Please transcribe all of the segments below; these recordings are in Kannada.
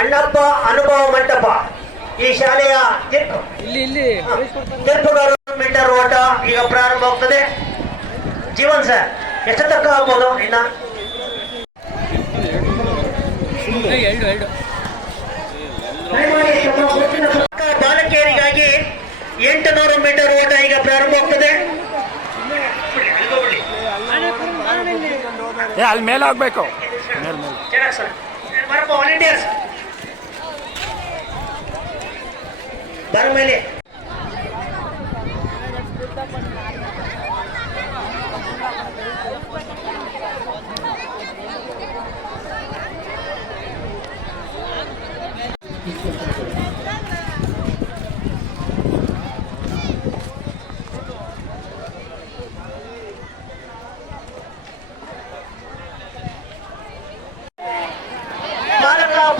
ಅಣ್ಣಪ್ಪ ಅನುಭವ ಮಂಟಪ ಈ ಶಾಲೆಯ ತೀರ್ಪುಗಾರರು ಮೀಟರ್ ಓಟ ಈಗ ಪ್ರಾರಂಭವಾಗ್ತದೆ. ಜೀವನ್ ಸರ್ ಎಷ್ಟು ತಕ್ಕ ಆಗ್ಬೋದು ಇನ್ನ ಬಾಲಕಿಯರಿಗಾಗಿ 800 ಮೀಟರ್ ಓಟ ಈಗ ಪ್ರಾರಂಭವಾಗ್ತದೆ. ಅಲ್ಲಿ ಮೇಲೆ ಹೋಗ್ಬೇಕು. ವಾಲಂಟಿಯರ್ಸ್ ಬರ ಮೇಲೆ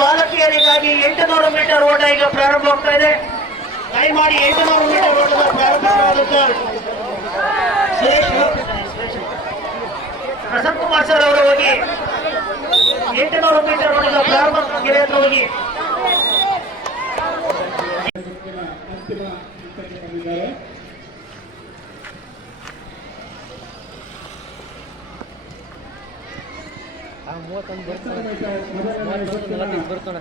ಬಾಲಕಿಯರಿಗಾಗಿ 800 ಮೀಟರ್ ಓಟ ಈಗ ಪ್ರಾರಂಭವಾಗ್ತಾ ಇದೆ. ದಯಮಾಡಿ 800 ಮೀಟರ್ ಓಟದ ಪ್ರಾರಂಭವಾದಂತ ಪ್ರಸನ್ನ ಕುಮಾರ್ ಸರ್ ಅವರು ಹೋಗಿ 800 ಮೀಟರ್ ಓಟದ ಪ್ರಾರಂಭ ಗೆರೆ ಹತ್ರ ಹೋಗಿ ಮೂವತ್ತೊಂದು ಬರ್ತಾನೆ